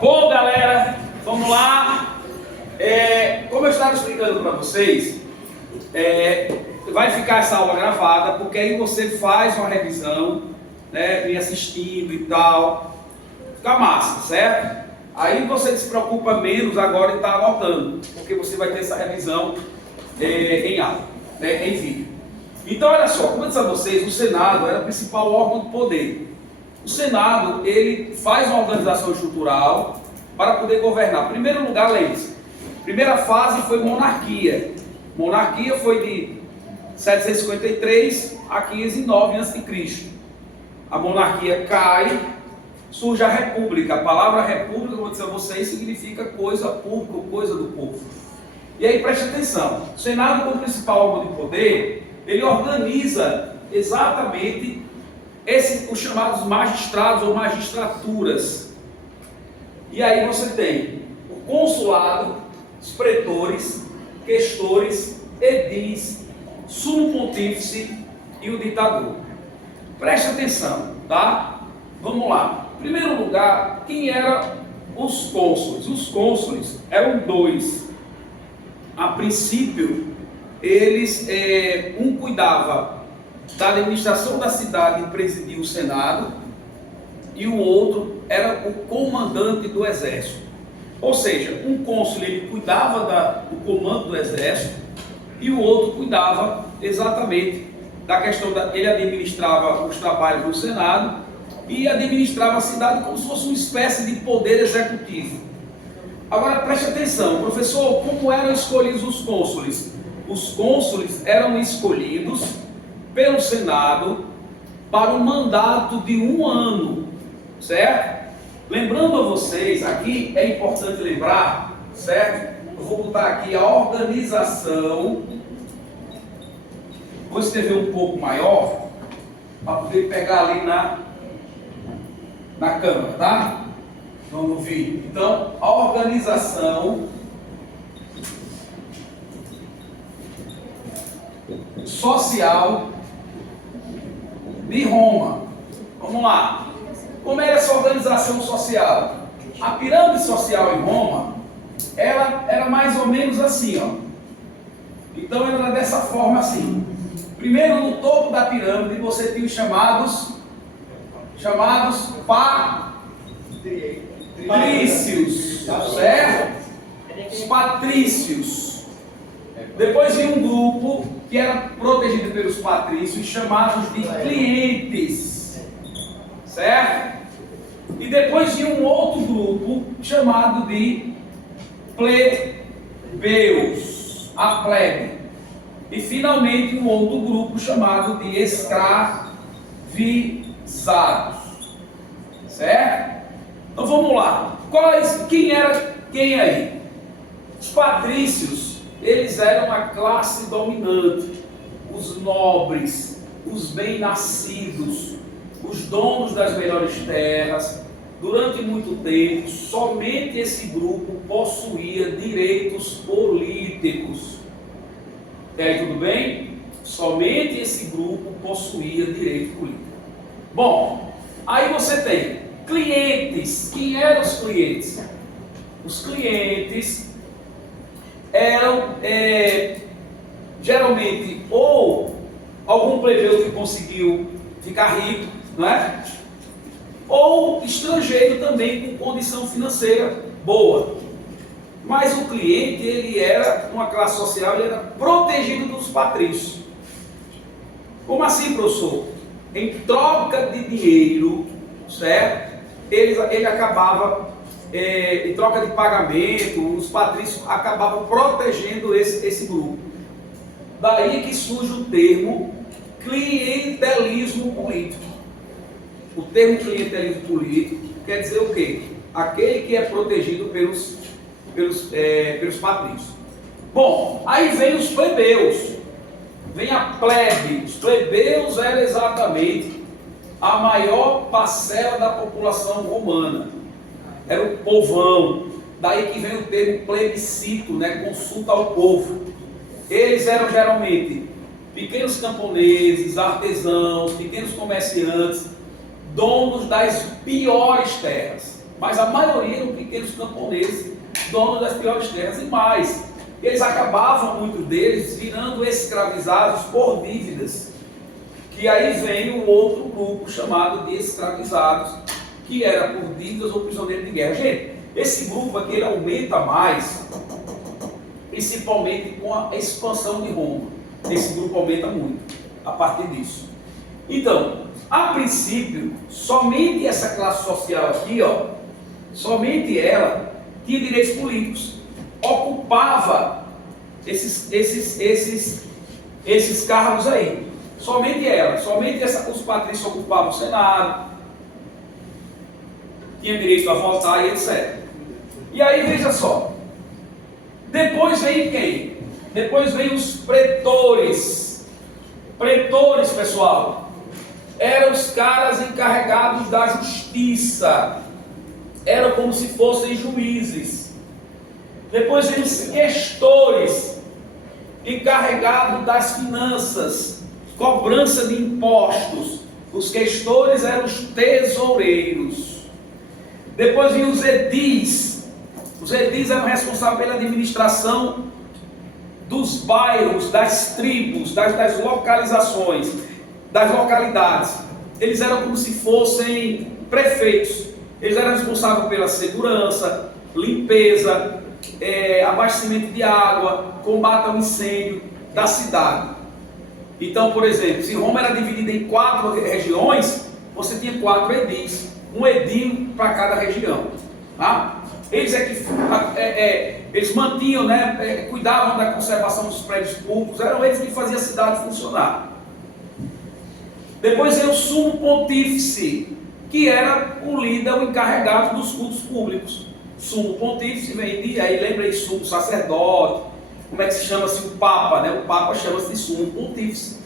Bom, galera, vamos lá. Como eu estava explicando para vocês, vai ficar essa aula gravada, porque aí você faz uma revisão, né, vem assistindo e tal, fica massa, certo? Aí você se preocupa menos agora em estar anotando, porque você vai ter essa revisão em aula, né, em vídeo. Então, olha só, como eu disse a vocês, o Senado era o principal órgão do poder. O Senado, ele faz uma organização estrutural para poder governar. Em primeiro lugar, lembre-se, primeira fase foi monarquia. Monarquia foi de 753 a 509 a.C. A monarquia cai, surge a república. A palavra república, como eu disse a vocês, significa coisa pública, coisa do povo. E aí preste atenção, o Senado, como principal órgão de poder, ele organiza exatamente os chamados magistrados ou magistraturas. E aí você tem o consulado, os pretores, questores, edis, sumo pontífice e o ditador. Preste atenção, tá? Vamos lá. Em primeiro lugar, quem eram os cônsules? Os cônsules eram dois. A princípio, eles, um cuidava da administração da cidade e presidia o Senado, e o outro era o comandante do exército. Ou seja, um cônsul ele cuidava do comando do exército e o outro cuidava exatamente da questão ele administrava os trabalhos do Senado e administrava a cidade como se fosse uma espécie de poder executivo. Agora preste atenção, professor, como eram escolhidos os cônsules? Os cônsules eram escolhidos pelo Senado para um mandato de 1 ano, certo? Lembrando a vocês, aqui é importante lembrar, certo? Eu vou botar aqui a organização, vou escrever um pouco maior, para poder pegar ali na câmera, tá? No vídeo. Então, a organização social de Roma. Vamos lá. Como era essa organização social? A pirâmide social em Roma, ela era mais ou menos assim, ó. Então ela era dessa forma assim. Primeiro, no topo da pirâmide, você tinha os chamados patrícios, certo? Os patrícios. Depois vinha um grupo que era protegido pelos patrícios, chamados de clientes, certo? E depois vinha um outro grupo chamado de plebeus, a plebe. E finalmente um outro grupo chamado de escravizados, certo? Então vamos lá. Quem era quem aí? Os patrícios, eles eram a classe dominante, os nobres, os bem-nascidos, os donos das melhores terras. Durante muito tempo, somente esse grupo possuía direitos políticos. Tudo bem? Somente esse grupo possuía direito político. Bom, aí você tem clientes. Quem eram os clientes? Os clientes eram geralmente ou algum plebeu que conseguiu ficar rico, não é? Ou estrangeiro também com condição financeira boa. Mas o cliente, ele era uma classe social, ele era protegido dos patrícios. Como assim, professor? Em troca de dinheiro, certo? Ele acabava, em troca de pagamento, os patrícios acabavam protegendo esse grupo. Daí que surge o termo clientelismo político. O termo clientelismo político quer dizer o quê? Aquele que é protegido pelos patrícios. Bom, aí vem os plebeus, vem a plebe. Os plebeus eram exatamente a maior parcela da população romana, era o povão. Daí que vem o termo plebiscito, né? Consulta ao povo. Eles eram geralmente pequenos camponeses, artesãos, pequenos comerciantes, donos das piores terras. mas a maioria eram pequenos camponeses, donos das piores terras e mais. Eles acabavam, muitos deles, virando escravizados por dívidas. Que aí vem o outro grupo chamado de escravizados, que era por dívidas ou prisioneiros de guerra. Gente, esse grupo aqui ele aumenta mais, principalmente com a expansão de Roma. Esse grupo aumenta muito a partir disso. Então, a princípio, somente essa classe social aqui, ó, somente ela tinha direitos políticos, ocupava esses cargos aí. Somente ela, os patrícios ocupavam o Senado, tinha direito a votar e etc. E aí, veja só, depois vem quem? Depois vem os pretores. Pretores, pessoal, eram os caras encarregados da justiça, eram como se fossem juízes. Depois vem os questores, encarregados das finanças, cobrança de impostos. Os questores eram os tesoureiros. Depois vinham os edis. Os edis eram responsáveis pela administração dos bairros, das tribos, das localizações, das localidades. Eles eram como se fossem prefeitos. Eles eram responsáveis pela segurança, limpeza, abastecimento de água, combate ao incêndio da cidade. Então, por exemplo, se Roma era dividida em 4 regiões, você tinha 4 edis, um edil para cada região. Tá? Eles eles mantinham, né, cuidavam da conservação dos prédios públicos, eram eles que faziam a cidade funcionar. Depois veio o sumo pontífice, que era o líder, o encarregado dos cultos públicos. Sumo pontífice vem de, aí lembra aí, sumo sacerdote, como é que se chama-se o Papa, né? O Papa chama-se de sumo pontífice.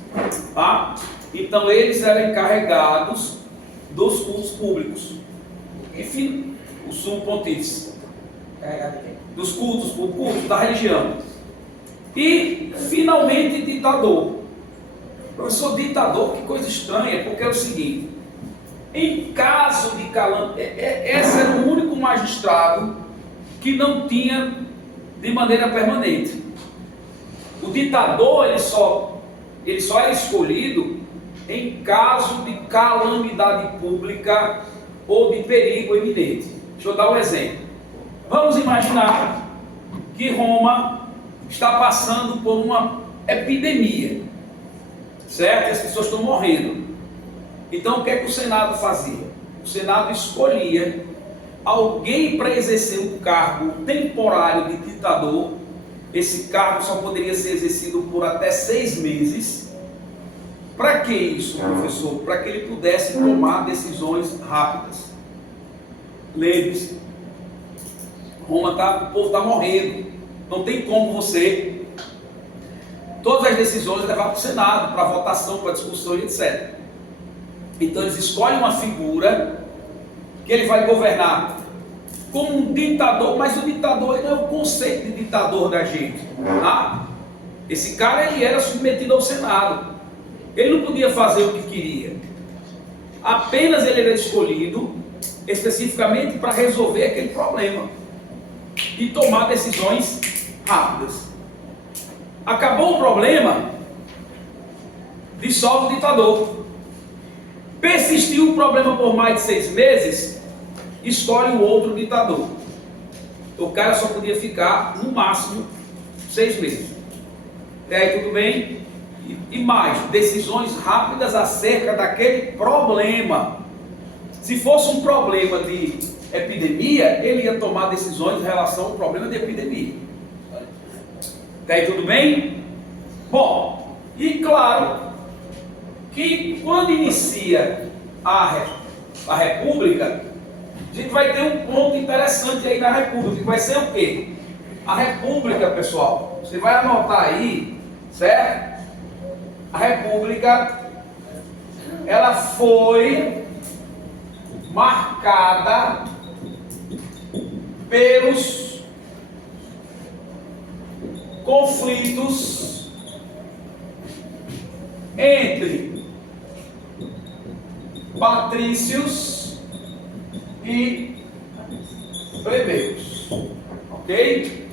Tá? Então eles eram encarregados dos cultos públicos. Enfim, o sumo pontífice. Dos cultos da religião. E finalmente ditador. Professor, ditador, que coisa estranha, porque é o seguinte: em caso de calamidade, esse era o único magistrado que não tinha de maneira permanente. O ditador ele só era escolhido em caso de calamidade pública ou de perigo iminente. Deixa eu dar um exemplo. Vamos imaginar que Roma está passando por uma epidemia, certo? As pessoas estão morrendo. Então o que é que o Senado fazia? O Senado escolhia alguém para exercer um cargo temporário de ditador. Esse cargo só poderia ser exercido por até 6 meses. Para que isso, professor? Para que ele pudesse tomar decisões rápidas. Lembre-se, o povo está morrendo. Não tem como você todas as decisões levar para o Senado, para votação, para discussão e etc. Então eles escolhem uma figura que ele vai governar como um ditador, mas o ditador não é o conceito de ditador da gente. Tá? Esse cara ele era submetido ao Senado. Ele não podia fazer o que queria. Apenas ele era escolhido especificamente para resolver aquele problema e tomar decisões rápidas. Acabou o problema, dissolve o ditador. Persistiu o problema por mais de 6 meses, escolhe um outro ditador. O cara só podia ficar no máximo 6 meses. Até aí tudo bem? E mais, decisões rápidas acerca daquele problema. Se fosse um problema de epidemia, ele ia tomar decisões em relação ao problema de epidemia. Até aí tudo bem? Bom, e claro que quando inicia a República, a gente vai ter um ponto interessante aí na República, que vai ser o quê? A República, pessoal, você vai anotar aí, certo? A República, ela foi marcada pelos conflitos entre patrícios e plebeus. Ok?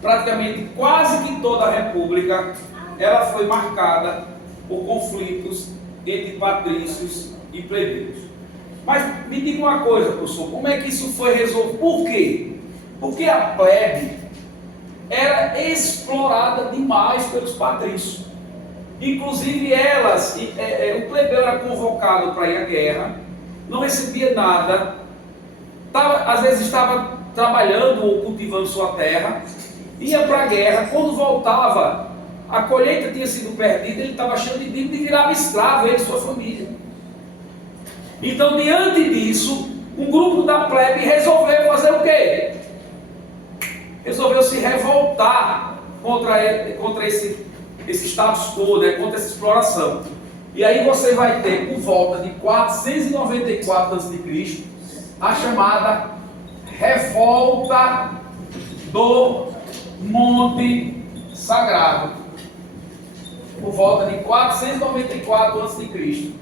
Praticamente quase que toda a República ela foi marcada por conflitos entre patrícios e plebeus. Mas me diga uma coisa, professor, como é que isso foi resolvido? Por quê? Porque a plebe era explorada demais pelos patrícios. Inclusive o plebeu era convocado para ir à guerra, não recebia nada, às vezes estava trabalhando ou cultivando sua terra, ia para a guerra, quando voltava, a colheita tinha sido perdida, ele estava cheio de dívida e virava escravo, ele e sua família. Então, diante disso, um grupo da plebe resolveu fazer o quê? Resolveu se revoltar contra esse status quo, né, contra essa exploração. E aí você vai ter, por volta de 494 a.C., a chamada Revolta do Monte Sagrado. Por volta de 494 a.C.,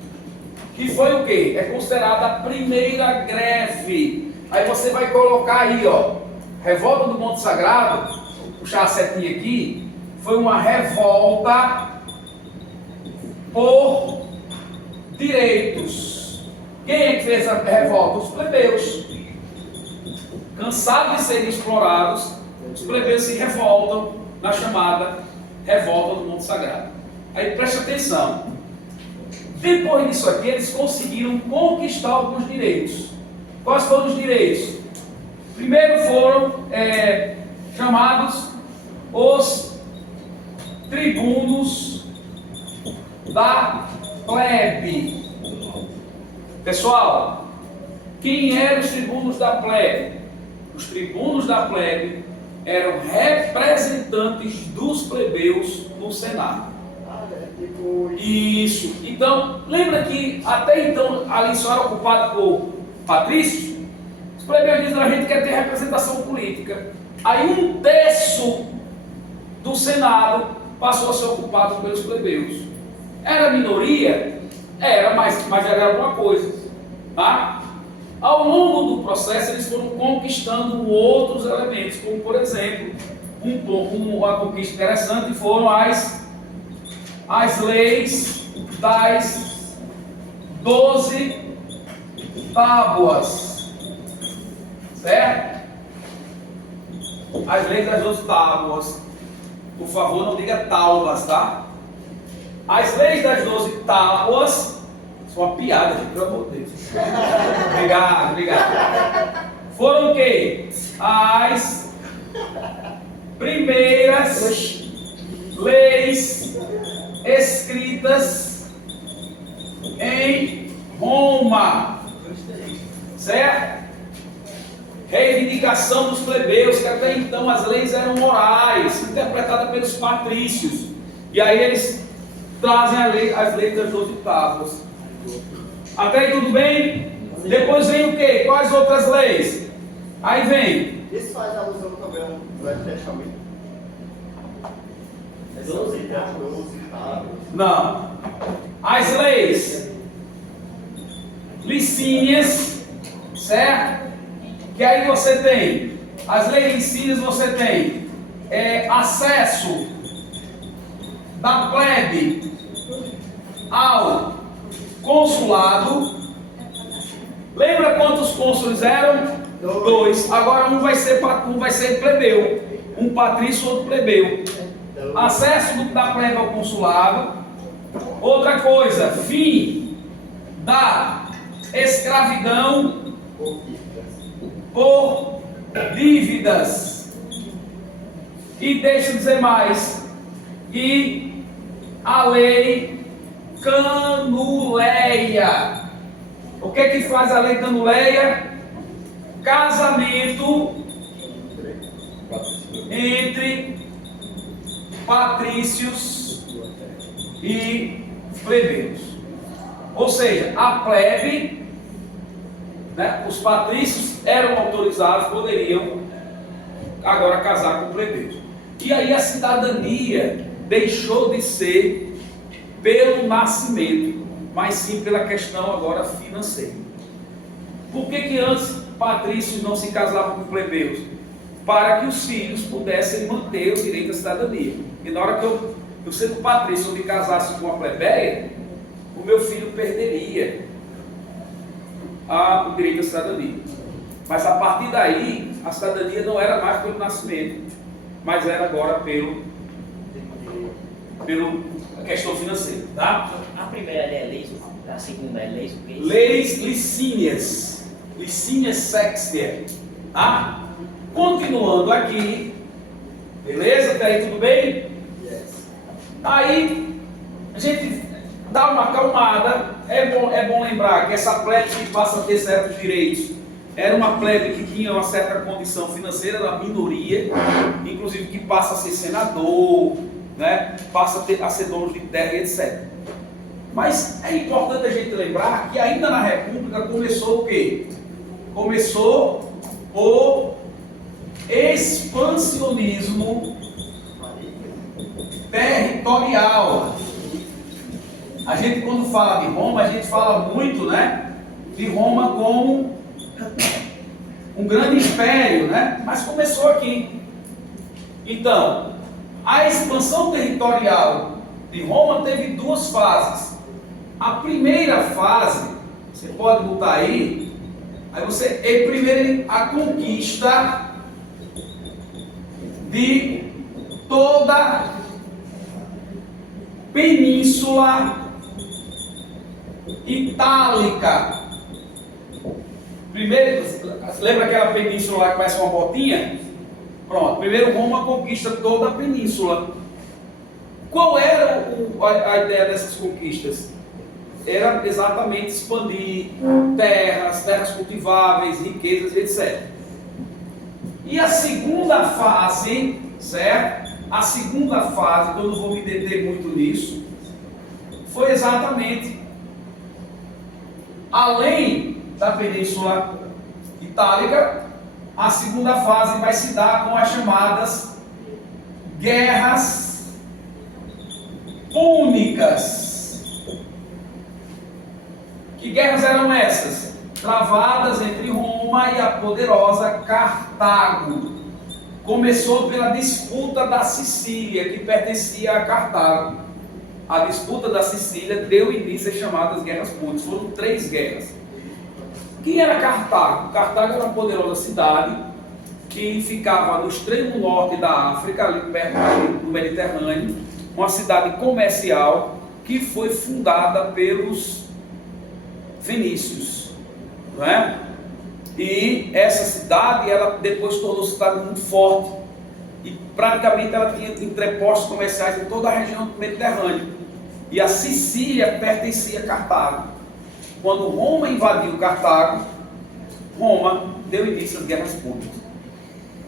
que foi o quê? É considerada a primeira greve. Aí você vai colocar aí, ó, Revolta do Monte Sagrado, vou puxar a setinha aqui, foi uma revolta por direitos. Quem é que fez a revolta? Os plebeus. Cansados de serem explorados, os plebeus se revoltam na chamada Revolta do Monte Sagrado. Aí preste atenção. Depois disso aqui, eles conseguiram conquistar alguns direitos. Quais foram os direitos? Primeiro foram chamados os tribunos da plebe. Pessoal, quem eram os tribunos da plebe? Os tribunos da plebe eram representantes dos plebeus no Senado. Isso. Então, lembra que até então ali só era ocupado por patrícios? Os plebeus dizem: a gente quer ter representação política. Aí 1/3 do Senado passou a ser ocupado pelos plebeus. Era minoria? Era, mas já era alguma coisa. Tá? Ao longo do processo, eles foram conquistando outros elementos, como por exemplo, uma conquista interessante foram as leis das 12 tábuas, certo? As leis das 12 tábuas, por favor, não diga tábuas, tá? As leis das 12 tábuas, isso é uma piada, gente, pelo amor de Deus. Obrigado. Foram o quê? As primeiras leis escritas em Roma, certo? Reivindicação dos plebeus, que até então as leis eram orais, interpretadas pelos patrícios, e aí eles trazem as leis das 12 tábuas. Até aí tudo bem? Depois vem o quê? Quais outras leis? Aí vem. Isso faz alusão também ao Velho Testamento. 12 tábuas. Não. As leis licínias, certo? Que aí você tem, as leis licínias você tem acesso da plebe ao consulado. Lembra quantos cônsules eram? 2. Agora um vai ser plebeu. Um patrício, outro plebeu. Acesso da plebe ao consulado. Outra coisa, fim da escravidão por dívidas. E deixa eu dizer mais. E a lei Canuleia. O que é que faz a lei Canuleia? Casamento entre patrícios e plebeus. Ou seja, a plebe, né, os patrícios eram autorizados, poderiam agora casar com plebeus. E aí a cidadania deixou de ser pelo nascimento, mas sim pela questão agora financeira. Por que antes patrícios não se casavam com plebeus? Para que os filhos pudessem manter o direito à cidadania. E na hora que eu sendo patrício, eu me casasse com uma plebeia, o meu filho perderia o direito à cidadania. Mas a partir daí, a cidadania não era mais pelo nascimento, mas era agora pelo questão financeira, tá? A primeira é leis, a segunda é leis o quê? Leis licínias sextia, tá? Continuando aqui, beleza? Até aí tudo bem? Aí a gente dá uma acalmada. É bom lembrar que essa plebe que passa a ter certos direitos era uma plebe que tinha uma certa condição financeira, da minoria, inclusive que passa a ser senador, né? Passa a ser dono de terra e etc. Mas é importante a gente lembrar que ainda na República começou o quê? Começou o expansionismo territorial. A gente, quando fala de Roma, a gente fala muito, né, de Roma como um grande império, né? Mas começou aqui. Então, a expansão territorial de Roma teve duas fases. A primeira fase, você pode botar aí primeiro a conquista de toda a Península Itálica. Primeiro, lembra aquela península lá que parece uma botinha? Pronto, primeiro Roma conquista toda a península. Qual era a ideia dessas conquistas? Era exatamente expandir terras cultiváveis, riquezas, etc. E a segunda fase, certo? A segunda fase, que eu não vou me deter muito nisso, foi exatamente, além da Península Itálica, a segunda fase vai se dar com as chamadas guerras púnicas. Que guerras eram essas? Travadas entre Roma e a poderosa Cartago. Começou pela disputa da Sicília, que pertencia a Cartago. A disputa da Sicília deu início às chamadas guerras púnicas. Foram 3 guerras. Quem era Cartago? Cartago era uma poderosa cidade que ficava no extremo norte da África, ali perto do Mediterrâneo, uma cidade comercial que foi fundada pelos fenícios, não é? E essa cidade, ela depois tornou-se cidade muito forte e praticamente ela tinha entrepostos comerciais em toda a região do Mediterrâneo. E a Sicília pertencia a Cartago. Quando Roma invadiu Cartago, Roma deu início às guerras púnicas.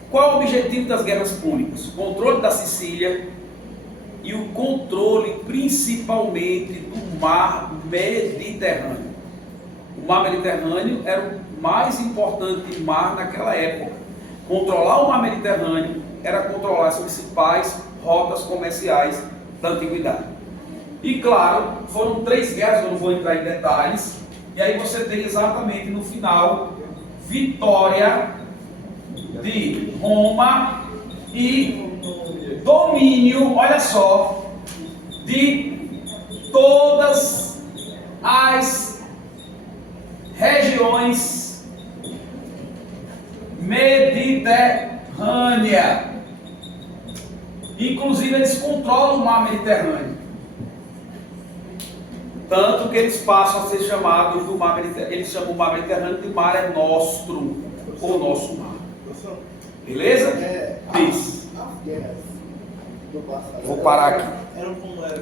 Qual o objetivo das guerras púnicas? O controle da Sicília e o controle principalmente do mar Mediterrâneo. O mar Mediterrâneo era o mais importante mar naquela época. Controlar o mar Mediterrâneo era controlar as principais rotas comerciais da antiguidade. E claro, foram 3 guerras, eu não vou entrar em detalhes, e aí você tem exatamente no final vitória de Roma e domínio, olha só, de todas as regiões mediterrâneas. Inclusive eles controlam o mar Mediterrâneo. Tanto que eles passam a ser chamados do mar Mediterrâneo. Eles chamam o mar Mediterrâneo de Mare Nostrum, ou nosso mar. Beleza? Isso. Vou parar aqui.